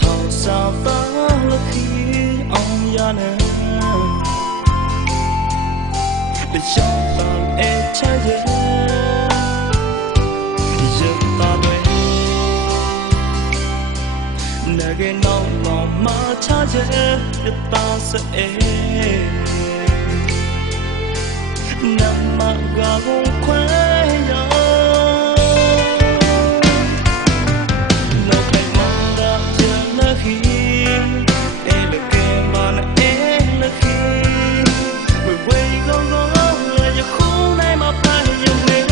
thao sao ta là khi ông ya nè để cho ta em trái dễ giờ ta về 내게 너무 마차제 따스 남아가 공쾌여 너가 뭔가 전화기 엘레게 많아 엘레기 왜 이거고 왜 혼내 마파이네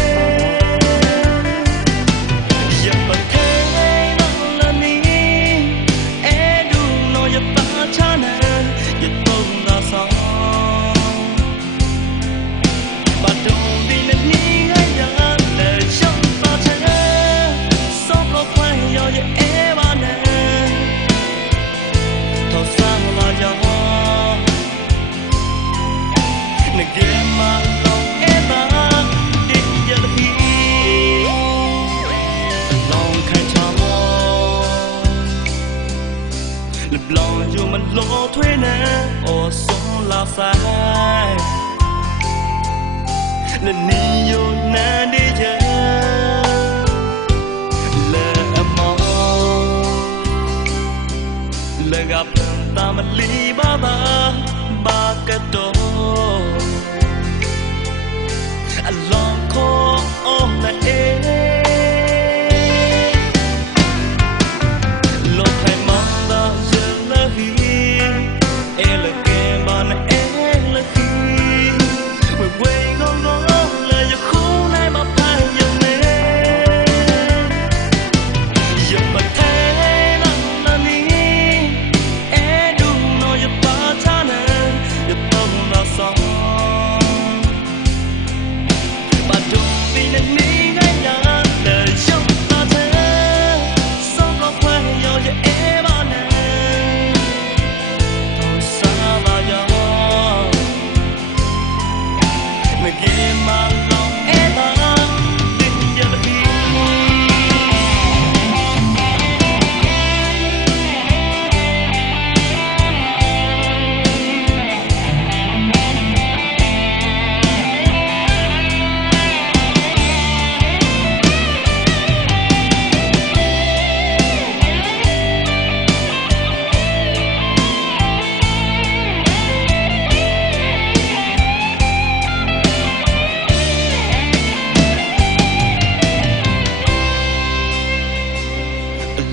lòng dù mình lỗ thuế nè ô sống là sai lần đi yêu nè đi chơi lệ mong lệ gặp ta mà lý ba cái đồ anh lòng khó ôm lại em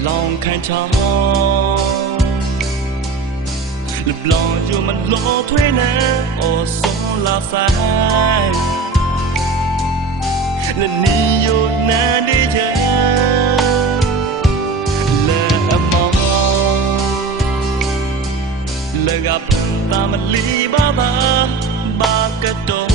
lòng khai trao lập lòng dù mình lỗ thuế nè ô sống là sai lần đi yêu nè đi chơi lệ mong lệ gặp ta mà lý ba cái đồ